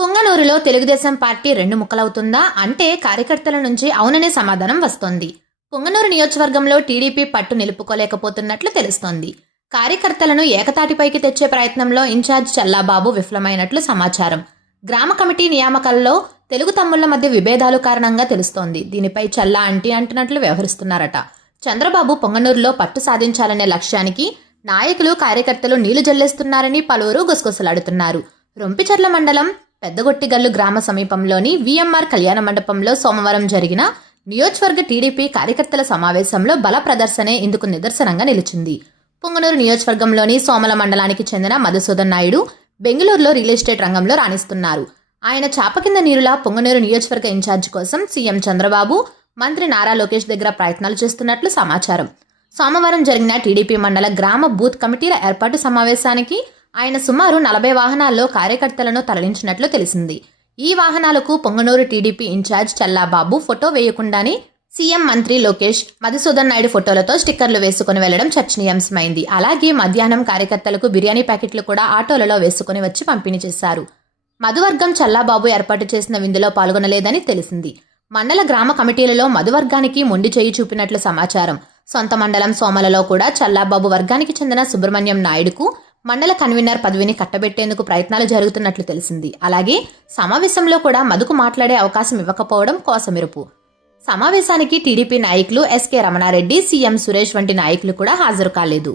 పుంగనూరులో Telugu Desam party రెండు ముక్కలవుతుందా అంటే కార్యకర్తల నుంచి అవుననే సమాధానం వస్తోంది. పుంగనూరు నియోజకవర్గంలో టీడీపీ పట్టు నిలుపుకోలేకపోతున్నట్లు తెలుస్తోంది. కార్యకర్తలను ఏకతాటిపైకి తెచ్చే ప్రయత్నంలో ఇన్ఛార్జ్ చల్లాబాబు విఫలమైనట్లు సమాచారం. గ్రామ కమిటీ నియామకాల్లో తెలుగు తమ్ముళ్ల మధ్య విభేదాలు కారణంగా తెలుస్తోంది. దీనిపై చల్లా అంటున్నట్లు వ్యవహరిస్తున్నారట. చంద్రబాబు పొంగనూరులో పట్టు సాధించాలనే లక్ష్యానికి నాయకులు కార్యకర్తలు నీళ్లు జల్లేస్తున్నారని పలువురు గుసగుసలాడుతున్నారు. రొంపిచర్ల మండలం పెద్దగొట్టిగల్లు గ్రామ సమీపంలోని వీఎంఆర్ కళ్యాణ మండపంలో సోమవారం జరిగిన నియోజకవర్గ టీడీపీ కార్యకర్తల సమావేశంలో బల ప్రదర్శనే ఇందుకు నిదర్శనంగా నిలిచింది. పుంగనూరు నియోజకవర్గంలోని సోమల మండలానికి చెందిన మధుసూదన్ నాయుడు బెంగళూరులో రియల్ ఎస్టేట్ రంగంలో రాణిస్తున్నారు. ఆయన చాప కింద నీరులా పుంగనూరు నియోజకవర్గ ఇన్ఛార్జ్ కోసం సీఎం చంద్రబాబు, మంత్రి నారా లోకేష్ దగ్గర ప్రయత్నాలు చేస్తున్నట్లు సమాచారం. సోమవారం జరిగిన టీడీపీ మండల గ్రామ బూత్ కమిటీల ఏర్పాటు సమావేశానికి ఆయన సుమారు 40 వాహనాల్లో కార్యకర్తలను తరలించినట్లు తెలిసింది. ఈ వాహనాలకు Punganur TDP incharge Challababu photo వేయకుండానే సీఎం, మంత్రి లోకేష్, మధుసూదన్ నాయుడు ఫోటోలతో స్టిక్కర్లు వేసుకుని వెళ్లడం చర్చనీయాంశమైంది. అలాగే మధ్యాహ్నం కార్యకర్తలకు బిర్యానీ ప్యాకెట్లు కూడా ఆటోలలో వేసుకుని వచ్చి పంపిణీ చేశారు. మధువర్గం చల్లాబాబు ఏర్పాటు చేసిన విందులో పాల్గొనలేదని తెలిసింది. మండల గ్రామ కమిటీలలో మధువర్గానికి మొండి చేయి చూపినట్లు సమాచారం. సొంత మండలం సోమలలో కూడా చల్లాబాబు వర్గానికి చెందిన సుబ్రహ్మణ్యం నాయుడుకు మండల కన్వీనర్ పదవిని కట్టబెట్టేందుకు ప్రయత్నాలు జరుగుతున్నట్లు తెలిసింది. అలాగే సమావేశంలో కూడా మధుకు మాట్లాడే అవకాశం ఇవ్వకపోవడం కోసమెరుపు. సమావేశానికి టీడీపీ నాయకులు ఎస్కే రమణారెడ్డి, సీఎం సురేష్ వంటి నాయకులు కూడా హాజరు కాలేదు.